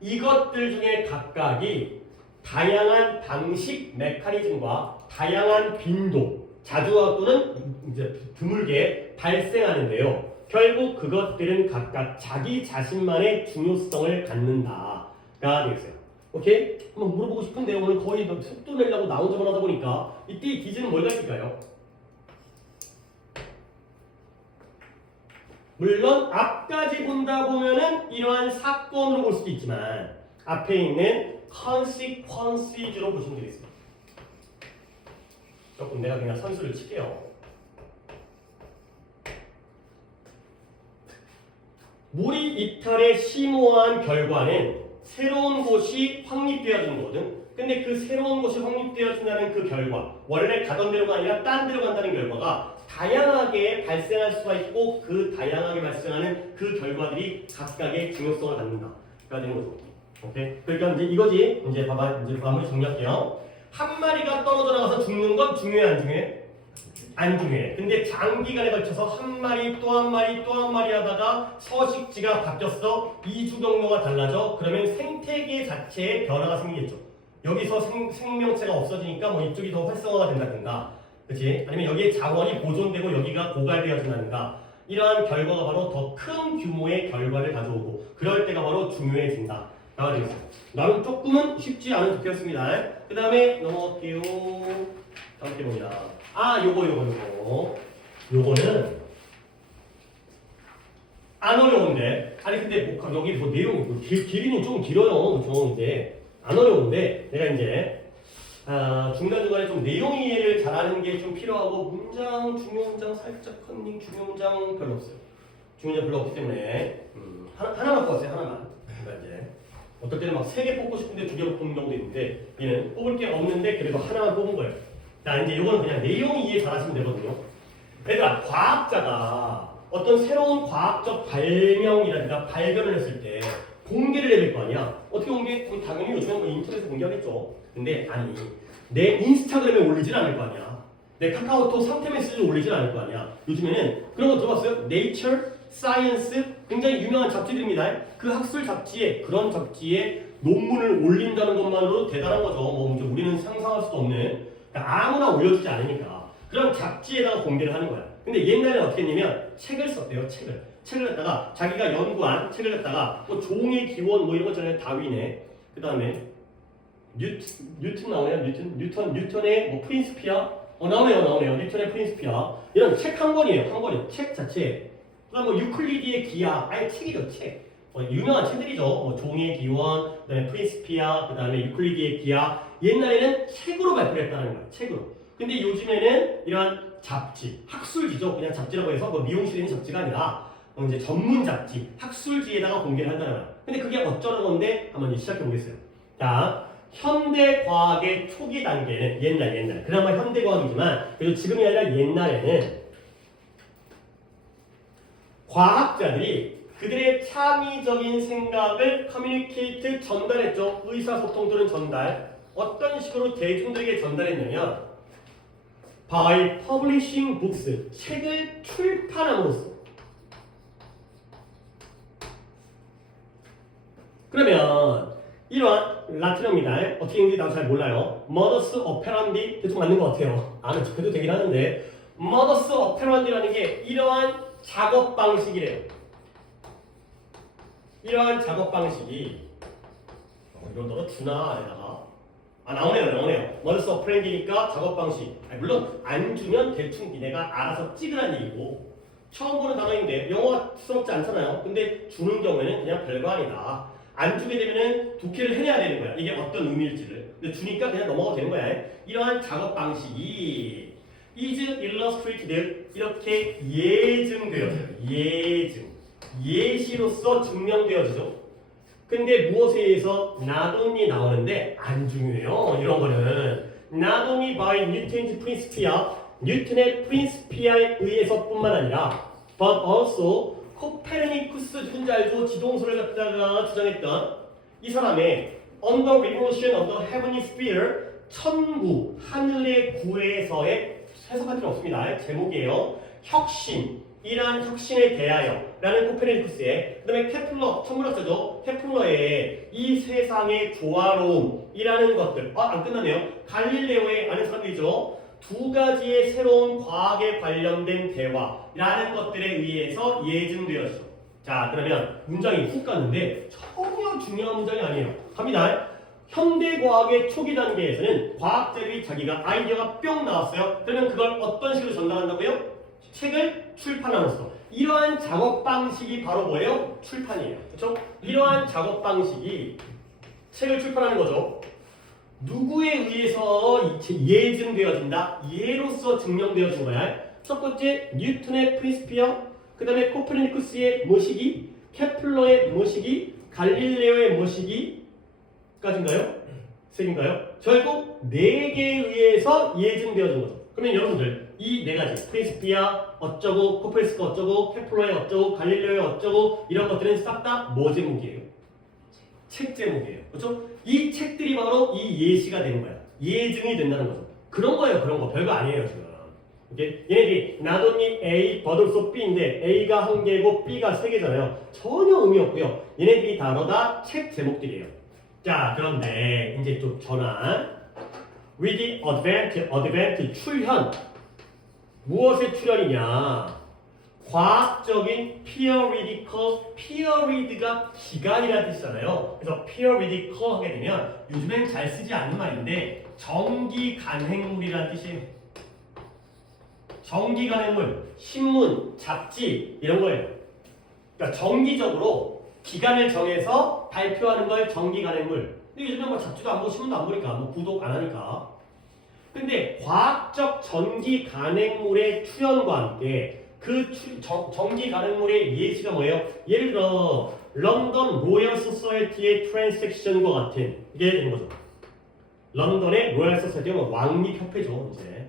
이것들 중에 각각이 다양한 방식 메커니즘과 다양한 빈도, 자주와 또는 이제 드물게 발생하는데요. 결국 그것들은 각각 자기 자신만의 중요성을 갖는다가 되겠어요. 오케이? 한번 물어보고 싶은데 오늘 거의 속도 내려고 나 혼자만 하다 보니까 이때 이 기준은 뭘 가르칠까요? 물론 앞까지 본다 보면은 이러한 사건으로 볼 수도 있지만 앞에 있는 consequences로 보시면 되겠습니다. 조금 내가 그냥 선수를 칠게요. 무리 이탈의 심오한 결과는 새로운 곳이 확립되어지는 거거든. 근데 그 새로운 곳이 확립되어진다는 그 결과, 원래 가던 데로가 아니라 딴 데로 간다는 결과가 다양하게 발생할 수가 있고 그 다양하게 발생하는 그 결과들이 각각의 중요성을 갖는다가 되는 거죠. 오케이? 그러니까 이제 이거지. 이제 봐봐. 이제 마무리 정리할게요. 한 마리가 떨어져 나가서 죽는 건 중요해, 안 중요해? 안 중요해. 근데 장기간에 걸쳐서 한 마리 또 한 마리 또 한 마리 하다가 서식지가 바뀌었어. 이주 경로가 달라져. 그러면 생태계 자체에 변화가 생기겠죠. 여기서 생명체가 없어지니까 뭐 이쪽이 더 활성화가 된다든가, 그렇지? 아니면 여기에 자원이 보존되고 여기가 고갈되어진다든가, 이러한 결과가 바로 더 큰 규모의 결과를 가져오고 그럴 때가 바로 중요해진다. 라고 되어 있어요. 나름 조금은 쉽지 않은 독해였습니다. 그 다음에 넘어갈게요. 다음 게 봅니다. 요거는 안 어려운데, 아니 근데 뭐 여기 뭐 내용 길이는 좀 길어요. 그렇죠? 이제 안 어려운데 내가 이제 중간중간에 좀 내용 이해를 잘하는 게 좀 필요하고 문장, 중요 문장 살짝 컨닝, 중요 문장 별로 없어요. 중요 문장 별로 없기 때문에 하나만 뽑았어요. 하나만. 그러니까 이제 어떨 때는 막 3개 뽑고 싶은데 2개 뽑는 경우도 있는데 얘는 뽑을 게 없는데 그래도 하나만 뽑은 거예요. 자, 이제 이거는 그냥 내용 이해 잘하시면 되거든요. 얘들아, 과학자가 어떤 새로운 과학적 발명이라든가 발견을 했을 때 공개를 해야 될 거 아니야. 어떻게 공개? 당연히 요즘엔 뭐 인터넷에 공개하겠죠. 근데 아니, 내 인스타그램에 올리진 않을 거 아니야. 내 카카오톡 상태 메시지를 올리진 않을 거 아니야. 요즘에는 그런 거 들어봤어요? Nature, Science, 굉장히 유명한 잡지들입니다. 그 학술 잡지에, 그런 잡지에 논문을 올린다는 것만으로도 대단한 거죠. 뭐 이제 우리는 상상할 수도 없는, 그러니까 아무나 올려주지 않으니까 그런 잡지에다가 공개를 하는 거야. 근데 옛날에는 어떻게 했냐면 책을 썼대요. 책을 갖다가 자기가 연구한 책을 갖다가 뭐 종의 기원 뭐 이런 거 있잖아요. 다윈의, 그 다음에 뉴튼 나오네요. 뉴턴의 뭐 프린스피아, 나오네요. 뉴턴의 프린스피아, 이런 책 한 권이에요. 한 권이요. 책 자체. 그다음 뭐 유클리드의 기하, 아예 책이죠. 책. 유명한 책들이죠. 뭐 종의 기원, 그다음에 프린스피아, 그다음에 유클리드의 기하. 옛날에는 책으로 발표를 했다는 거예요. 책으로. 근데 요즘에는 이러한 잡지, 학술지죠. 그냥 잡지라고 해서 뭐 미용실에 있는 잡지가 아니라 이제 전문 잡지, 학술지에다가 공개를 한다는 거예요. 근데 그게 어쩌는 건데 한번 이제 시작해 보겠어요. 자, 현대 과학의 초기 단계는 옛날. 그나마 현대 과학이지만 그래도 지금이 아니라 옛날에는 과학자들이 그들의 창의적인 생각을 커뮤니케이트, 전달했죠. 의사소통 또는 전달. 어떤 식으로 대중들에게 전달했냐면 by publishing books, 책을 출판함으로써. 그러면 이러한 라틴어입니다. 어떻게 읽는지 나도 잘 몰라요. modus operandi 대충 맞는 것 같아요. 아는 척해도 되긴 하는데 modus operandi라는 게 이러한 작업 방식이래요. 이러한 작업 방식이 이런 거 주나 안에다가 나오네요. modus operandi니까 작업 방식. 물론 안 주면 대충 니네가 알아서 찍으란 얘기고 처음 보는 단어인데 영어스럽지 않잖아요. 근데 주는 경우에는 그냥 별거 아니다. 안 주게 되면은 독해를 해내야 되는 거야. 이게 어떤 의미일지를. 근데 주니까 그냥 넘어가도 되는 거야. 이러한 작업 방식이 is illustrated 이렇게 예증되어져요. 예시로서 증명되어지죠. 근데 무엇에 의해서 not only 나오는데 안 중요해요. 이런 거는 not only by Newton's principia 뉴턴의 프린시피아에 의해서뿐만 아니라 but also 코페르니쿠스 누군지 알죠? 지동설을 갖다가 주장했던 이 사람의 under revolution of the heavenly sphere 천구 하늘의 구에서의 해석할 필요 없습니다. 제목이에요. 혁신이란 혁신에 대하여 라는 코페르니쿠스의 그 다음에 케플러 천문학자죠. 케플러의 이 세상의 조화로움이라는 것들 안 끝났네요. 갈릴레오의 아는 사람들이죠. 두 가지의 새로운 과학에 관련된 대화라는 것들에 의해서 예증되었죠. 자, 그러면 문장이 훅 갔는데 전혀 중요한 문장이 아니에요. 갑니다. 현대과학의 초기 단계에서는 과학자들이 자기가 아이디어가 뿅 나왔어요. 그러면 그걸 어떤 식으로 전달한다고요? 책을 출판함으로써. 이러한 작업 방식이 바로 뭐예요? 출판이에요. 그렇죠? 이러한 작업 방식이 책을 출판하는 거죠. 누구에 의해서 예증되어진다? 예로서 증명되어진 거야. 첫 번째 뉴턴의 프린시피아, 그 다음에 코페르니쿠스의 모시기, 케플러의 모시기, 갈릴레오의 모시기까지인가요? 색인가요? 결국 네 개에 의해서 예증되어진 거죠. 그러면 여러분들 이 네 가지 프린시피아 어쩌고, 코페르니쿠스 어쩌고, 케플러의 어쩌고, 갈릴레오의 어쩌고 이런 것들은 싹 다 뭐 제목이에요? 책 제목이에요. 그렇죠? 이 책들이 바로 이 예시가 되는 거야. 예증이 된다는 거죠. 그런 거예요. 그런 거. 별거 아니에요. 지금. 이게 얘네들이 not only A, but also B인데 A가 한 개고 B가 세 개잖아요. 전혀 의미 없고요. 얘네들이 다르다 책 제목들이에요. 자, 그런데 이제 좀 전환. with the advent 출현. 무엇의 출현이냐? 과학적인 period가 기간이라는 뜻이잖아요. 그래서 periodical 하게 되면 요즘엔 잘 쓰지 않는 말인데 정기 간행물이라는 뜻이에요. 정기 간행물, 신문, 잡지 이런 거예요. 그러니까 정기적으로 기간을 정해서 발표하는 걸 정기 간행물. 근데 요즘엔 뭐 잡지도 안 보고 신문도 안 보니까 뭐 구독 안 하니까. 근데 과학적 정기 간행물의 출현과 함께 그 정기 간행물의 예시가 뭐예요? 예를 들어 런던 로열 소사이어티의 트랜섹션과 같은 이게 되는 거죠. 런던의 로열 소사이어티가 왕립협회죠. 이제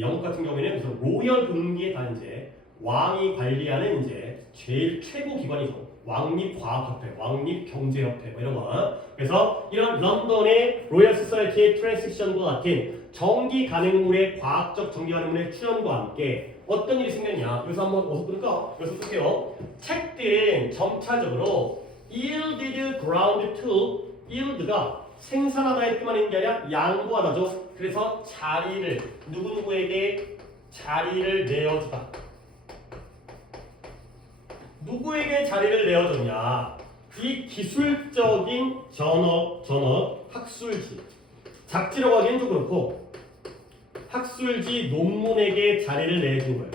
영국 같은 경우에는 그래서 로열 분기에 다 이제 왕이 관리하는 이제 제일 최고 기관이죠. 왕립과학협회, 왕립경제협회 뭐 이런 거. 그래서 이런 런던의 로열 소사이어티의 트랜섹션과 같은 정기 간행물의 과학적 정기 간행물의 출현과 함께 어떤 일이 생겼냐? 여기서 한번 어디서 볼까? 여기서 볼게요. 책들은 점차적으로 yielded ground to yield가 생산하다의 뜻만 있는 게 아니라 양보하다죠. 그래서 자리를 누구누구에게 자리를 내어주다. 누구에게 자리를 내어줬냐? 이 기술적인 저널, 학술지, 잡지라고 하기엔 좀 그렇고 학술지 논문에게 자리를 내준 거예요.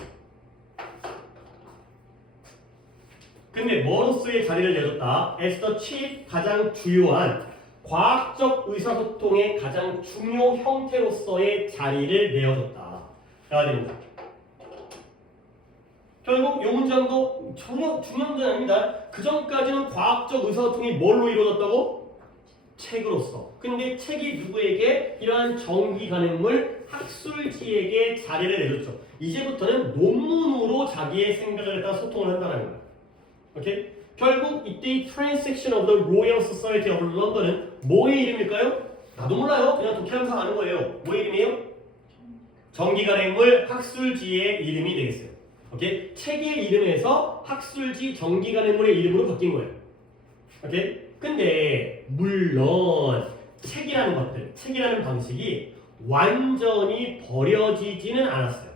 근데 뭐로서의 자리를 내줬다? as the chief, 가장 주요한 과학적 의사소통의 가장 중요 형태로서의 자리를 내어줬다. 라가 됩니다. 결국 이 문장도 전혀 중요한 문장이 아닙니다. 그 전까지는 과학적 의사소통이 뭘로 이루어졌다고? 책으로서. 근데 책이 누구에게? 이러한 정기 간행물 학술지에게 자리를 내줬죠. 이제부터는 논문으로 자기의 생각을 갖다 소통을 한다는 거예요. 오케이? 결국 이때 Transaction of the Royal Society of London은 뭐의 이름일까요? 나도 몰라요. 그냥 독해 항상 아는 거예요. 뭐의 이름이에요? 정기 간행물 학술지의 이름이 되겠어요. 오케이? 책의 이름에서 학술지 정기 간행물의 이름으로 바뀐 거예요. 오케이? 근데 물론 책이라는 방식이 완전히 버려지지는 않았어요.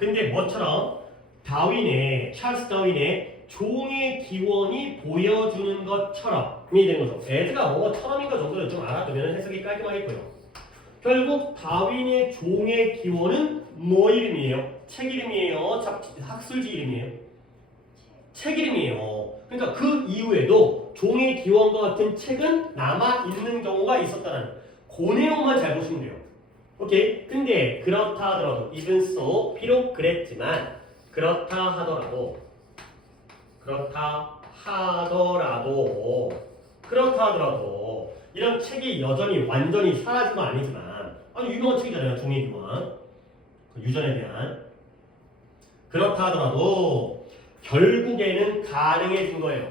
근데 뭐처럼 찰스 다윈의 종의 기원이 보여주는 것처럼이 되는 거죠. as가 뭐처럼인가 정도를 좀 알아두면 해석이 깔끔하겠고요. 결국 다윈의 종의 기원은 뭐 이름이에요? 책 이름이에요? 학술지 이름이에요? 책 이름이에요. 그러니까 그 이후에도 종의 기원과 같은 책은 남아 있는 경우가 있었다는 그 내용만 잘 보시면 돼요. 오케이? 근데 그렇다 하더라도 even so 비록 그랬지만 그렇다 하더라도 이런 책이 여전히 완전히 사라진 건 아니지만 아주 유명한 책이잖아요. 종의 기원 유전에 대한 그렇다 하더라도 결국에는 가능해진 거예요.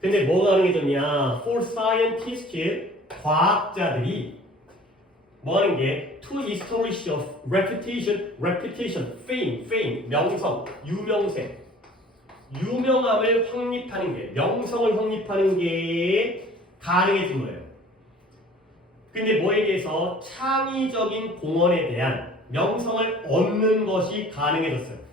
근데 뭐가 가능해졌냐? For scientists, 과학자들이 뭐 하는 게 to establish of reputation, fame, 명성, 유명함을 확립하는 게, 명성을 확립하는 게 가능해진 거예요. 근데 뭐에 대해서 창의적인 공헌에 대한 명성을 얻는 것이 가능해졌어요.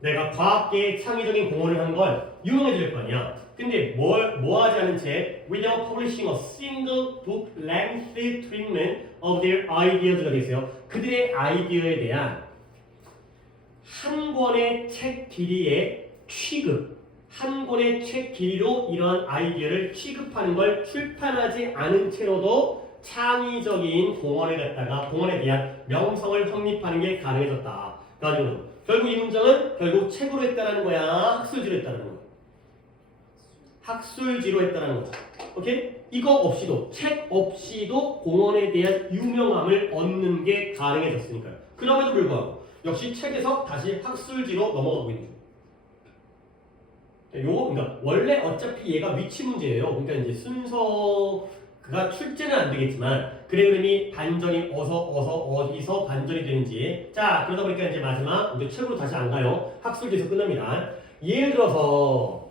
내가 과학계에 창의적인 공헌을 한 건 유명해질 거 아니야. 근데 뭐 하지 않은 채 without publishing a single book lengthy treatment of their ideas가 되어있어요. 그들의 아이디어에 대한 한 권의 책 길이의 취급, 한 권의 책 길이로 이러한 아이디어를 취급하는 걸 출판하지 않은 채로도 창의적인 공헌에 대한 명성을 확립하는 게 가능해졌다. 그러니까 결국 이 문장은 결국 책으로 했다는 거야, 학술지로 했다는 거야. 학술지로 했다는 거죠. 오케이? 이거 없이도 책 없이도 공헌에 대한 유명함을 얻는 게 가능해졌으니까요. 그럼에도 불구하고 역시 책에서 다시 학술지로 넘어가고 있는 거예요. 요거 그러니까 원래 어차피 얘가 위치 문제예요. 그러니까 이제 순서가 출제는 안 되겠지만 그래 그림이 반전이 어디서 반전이 되는지. 자, 그러다 보니까 이제 마지막 이제 책으로 다시 안 가요. 학술지에서 끝납니다. 예를 들어서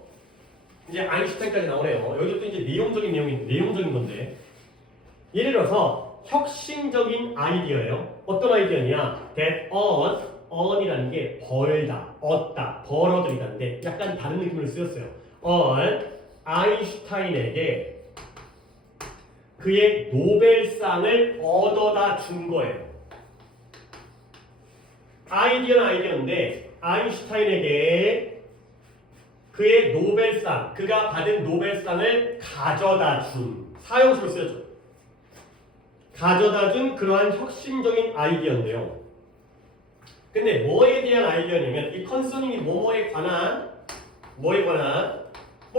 이제 아인슈타인까지 나오네요. 여기도 또 이제 내용적인 건데 예를 들어서 혁신적인 아이디어예요. 어떤 아이디어냐? That on이라는 게 벌다, 얻다, 벌어들이다인데 약간 다른 느낌으로 쓰였어요. 아인슈타인에게 그의 노벨상을 얻어다 준 거예요. 아이디어는 아이디어인데 아인슈타인에게 그의 노벨상, 그가 받은 노벨상을 가져다 준, 사형수로 쓰여져. 가져다 준 그러한 혁신적인 아이디어인데요. 근데 뭐에 대한 아이디어냐면 이 컨서닝이 뭐에 관한 뭐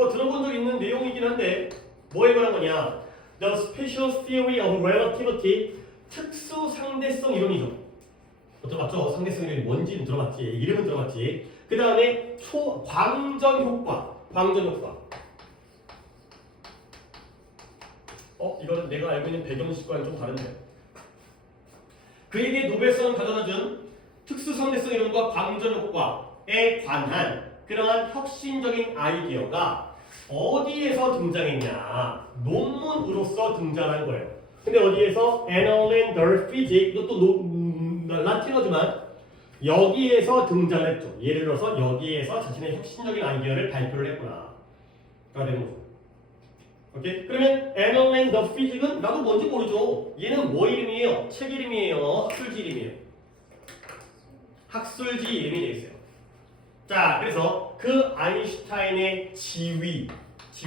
들어본 적 있는 내용이긴 한데 뭐에 관한 거냐? The special theory of relativity, 특수 상대성 이론이죠. 들어봤죠? 상대성 이론이 뭔지는 들어봤지, 이름은 들어봤지. 그 다음에 광전 효과. 이건 내가 알고 있는 배경식과는 좀 다른데. 그에게 노벨상을 가져다 준 특수상대성 이론과 광전 효과에 관한 그러한 혁신적인 아이디어가 어디에서 등장했냐? 논문으로서 등장한 거예요. 근데 어디에서? Annalen der Physik, 이것도 라틴어지만 여기에서 등장했죠. 예를 들어서 여기에서 자신의 혁신적인 아이디어를 발표를 했구나. 가 되는 거죠. 오케이? 그러면 Annalen der Physik은 나도 뭔지 모르죠. 얘는 뭐 이름이에요? 책 이름이에요? 학술지 이름이에요? 학술지 이름이 되어 있어요. 자, 그래서 그 아인슈타인의 지위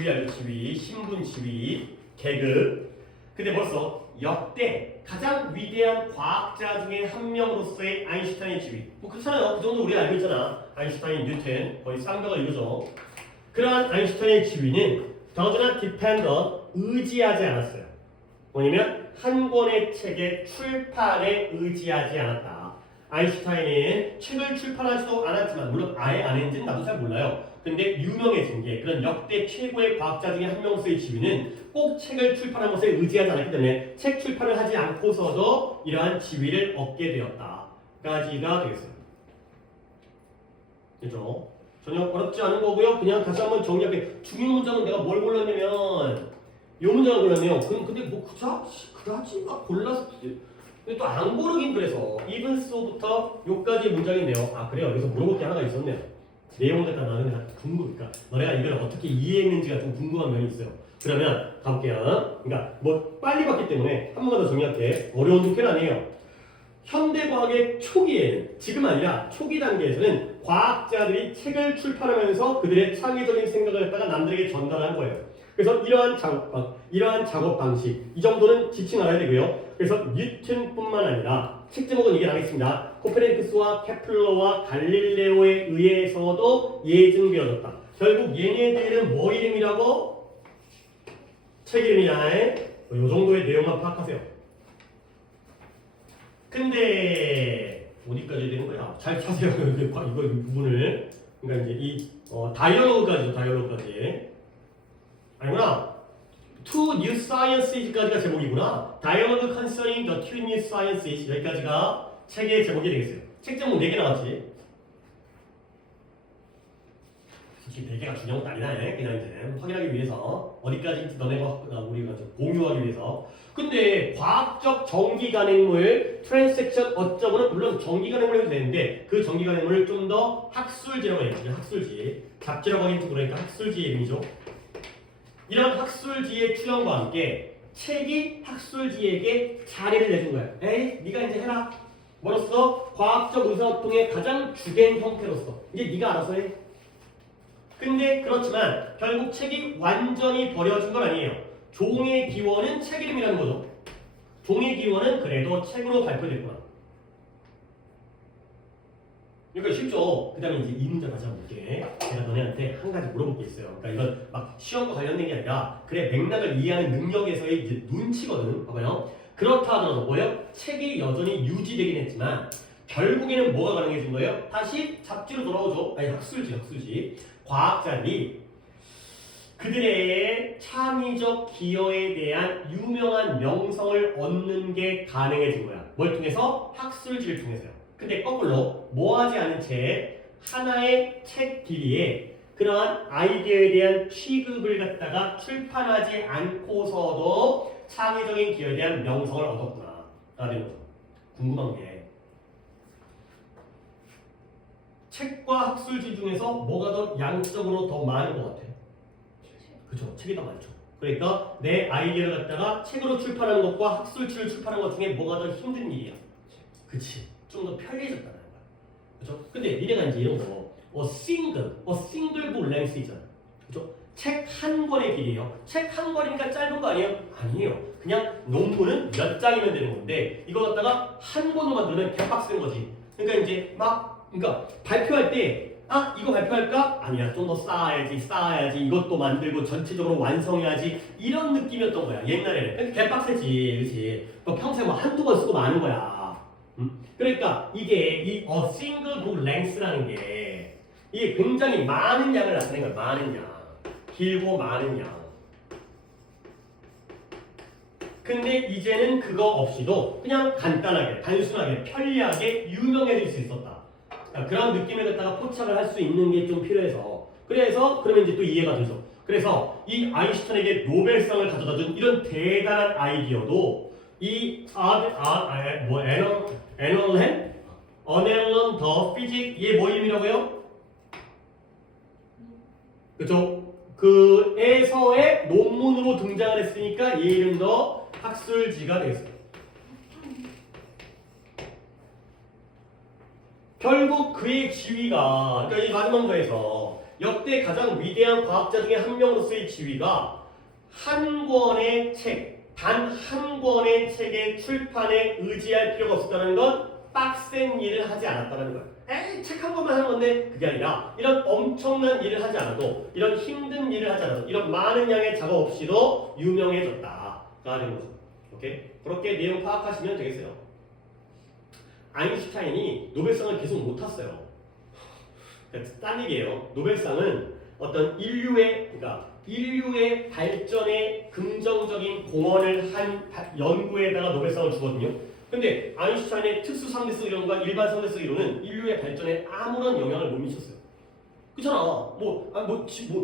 알죠? 신분 지위, 계급. 근데 벌써 역대 가장 위대한 과학자 중에 한 명으로서의 아인슈타인의 지위. 뭐 그렇잖아요. 그 정도 우리가 알고 있잖아. 아인슈타인, 뉴턴 거의 쌍벽을 이루죠. 그러한 아인슈타인의 지위는 더저나 디펜더 의지하지 않았어요. 뭐냐면 한 권의 책의 출판에 의지하지 않았다. 아인슈타인은 책을 출판하지도 않았지만 물론 아예 안 했는지는 나도 잘 몰라요. 근데 유명해진 게 그런 역대 최고의 과학자 중에 한 명으로서의 지위는 꼭 책을 출판한 것에 의지하지 않았기 때문에 책 출판을 하지 않고서도 이러한 지위를 얻게 되었다까지가 되겠어요. 그죠? 전혀 어렵지 않은 거고요. 그냥 다시 한번 정리할게요. 중요 문장은 내가 뭘 골랐냐면 이 문장을 골랐네요. 근데 뭐 그다지 막 골라서 근데 또 안 고르긴 그래서 even so부터 요까지 문장인데요. 아 그래요. 여기서 물어볼 게 하나가 있었네요. 내용 갖다 나는 궁금하니까 너네가 이걸 어떻게 이해했는지가 좀 궁금한 면이 있어요. 그러면 가볼게요. 그러니까 뭐 빨리 봤기 때문에 한 번만 더 정리할게. 어려운 독해는 아니에요. 현대과학의 초기에는 지금 아니라 초기 단계에서는 과학자들이 책을 출판하면서 그들의 창의적인 생각을 갖다가 남들에게 전달한 거예요. 그래서 이러한 작업 방식 이 정도는 지칭 알아야 되고요. 그래서 뉴턴뿐만 아니라 책 제목은 얘기 안 하겠습니다. 코페르니쿠스와 케플러와 갈릴레오에 의해서도 예증되어졌다. 결국 얘네들은 뭐 이름이라고? 책 이름이야. 이 정도의 내용만 파악하세요. 근데 어디까지 되는 거야? 잘 찾아요. 이거 부분을. 그러니까 이제 이 다이얼로그까지. 아니구나. Two New Sciences까지가 제목이구나. Dialogue Concerning the Two New Sciences 여기까지가 책의 제목이 되겠어요. 책 제목 4개 나왔지. 솔직히 4개가 중요한 건 아니다. 그냥 이제 확인하기 위해서 어디까지 너네가 우리가 공유하기 위해서. 근데 과학적 전기간행물 트랜섹션 어쩌고는 물론 전기간행물 해도 되는데 그 전기간행물을 좀 더 학술지라고 해야지. 학술지. 잡지라고 하긴 좀 그러니까 학술지의 이름이죠. 이런 학술지의 출연과 함께 책이 학술지에게 자리를 내준 거야. 에이, 네가 이제 해라. 뭐로써? 과학적 의사소통의 가장 주된 형태로서. 이제 네가 알아서 해. 근데 그렇지만 결국 책이 완전히 버려진 건 아니에요. 종의 기원은 책 이름이라는 거죠. 종의 기원은 그래도 책으로 발표됐구나. 그러니까 쉽죠. 그 다음에 이제 이 문제 다시 한번 볼게. 내가 너네한테 한 가지 물어볼 게 있어요. 그러니까 이건 막 시험과 관련된 게 아니라 그래 맥락을 이해하는 능력에서의 이제 눈치거든. 봐봐요. 그렇다 하더라도 뭐예요? 책이 여전히 유지되긴 했지만 결국에는 뭐가 가능해진 거예요? 다시 잡지로 돌아오죠. 아니 학술지. 과학자들이 그들의 창의적 기여에 대한 유명한 명성을 얻는 게 가능해진 거야. 뭘 통해서? 학술지를 통해서요. 근데 거꾸로 뭐하지 않은 채 하나의 책 길이에 그러한 아이디어에 대한 취급을 갖다가 출판하지 않고서도 창의적인 기여에 대한 명성을 얻었구나. 라는 거죠. 궁금한 게 책과 학술지 중에서 뭐가 더 양적으로 더 많은 것 같아요? 그렇죠. 책이 더 많죠. 그러니까 내 아이디어를 갖다가 책으로 출판하는 것과 학술지를 출판하는 것 중에 뭐가 더 힘든 일이야? 그치. 좀 더 편리해졌다는 거야. 그렇죠? 근데 니네가 이제 이런 거 single book length 있잖아. 그렇죠? 책 한 권의 길이에요. 책 한 권이니까 짧은 거 아니에요? 아니에요. 그냥 논문은 몇 장이면 되는 건데 이거 갖다가 한 권으로 만들면 개빡센 거지. 그러니까 이제 그러니까 발표할 때 이거 발표할까? 아니야. 좀 더 쌓아야지. 이것도 만들고 전체적으로 완성해야지. 이런 느낌이었던 거야. 옛날에는. 그러니까 개빡세지. 그렇지? 뭐 평생 한두 번 쓰고 마는 거야. 그러니까 이게 이 single book length라는 게 이게 굉장히 많은 양을 나타내는 거야. 많은 양. 길고 많은 양. 근데 이제는 그거 없이도 그냥 간단하게, 단순하게, 편리하게 유명해질 수 있었다. 그런 느낌을 갖다가 포착을 할 수 있는 게 좀 필요해서 그러면 이제 또 이해가 되죠. 그래서 이 아인슈타인에게 노벨상을 가져다 준 이런 대단한 아이디어도 이 어넬런 더 피직 얘 뭐 이름이라고요? 그쵸? 그에서의 논문으로 등장을 했으니까 얘 이름도 학술지가 되겠어요. 결국 그의 지위가 그러니까 이 마지막 거에서 역대 가장 위대한 과학자 중에 한 명으로서의 지위가 한 권의 책, 단 한 권의 책의 출판에 의지할 필요가 없었다는 건 빡센 일을 하지 않았다는 거야. 에이, 책 한 권만 하는 건데 그게 아니라 이런 엄청난 일을 하지 않아도 이런 힘든 일을 하지 않아도 이런 많은 양의 작업 없이도 유명해졌다라는 거죠. 오케이? 그렇게 내용 파악하시면 되겠어요. 아인슈타인이 노벨상을 계속 못 탔어요. 딴 얘기예요. 노벨상은 어떤 인류의 발전에 긍정적인 공헌을 한 연구에다가 노벨상을 주거든요. 근데 아인슈타인의 특수 상대성 이론과 일반 상대성 이론은 인류의 발전에 아무런 영향을 못 미쳤어요. 그렇잖아.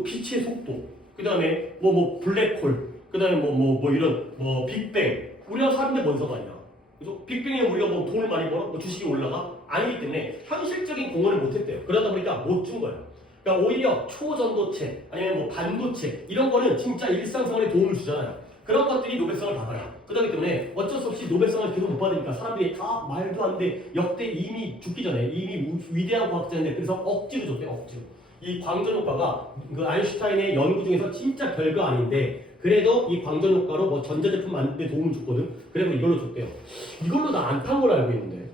빛의 속도, 그 다음에 블랙홀, 그 다음에 이런 빅뱅. 우리랑 사는데 뭔 상관이야? 그죠? 빅뱅에 우리가 뭐 돈을 많이 벌어? 뭐 주식이 올라가? 아니기 때문에 현실적인 공헌을 못했대요. 그러다 보니까 못 준 거예요. 그러니까 오히려 초전도체 아니면 뭐 반도체 이런 거는 진짜 일상생활에 도움을 주잖아요. 그런 것들이 노벨상을 받아요. 그렇기 때문에 어쩔 수 없이 노벨상을 계속 못 받으니까 사람들이 다 말도 안 돼. 역대 이미 죽기 전에 이미 위대한 과학자인데 그래서 억지로 줬대요. 억지로. 이 광전 효과가 그 아인슈타인의 연구 중에서 진짜 별거 아닌데 그래도 이 광전 효과로 뭐 전자제품 만드는 데 도움을 줬거든. 그래서 이걸로 줬대요. 이걸로 나 안 탄 걸 알고 있는데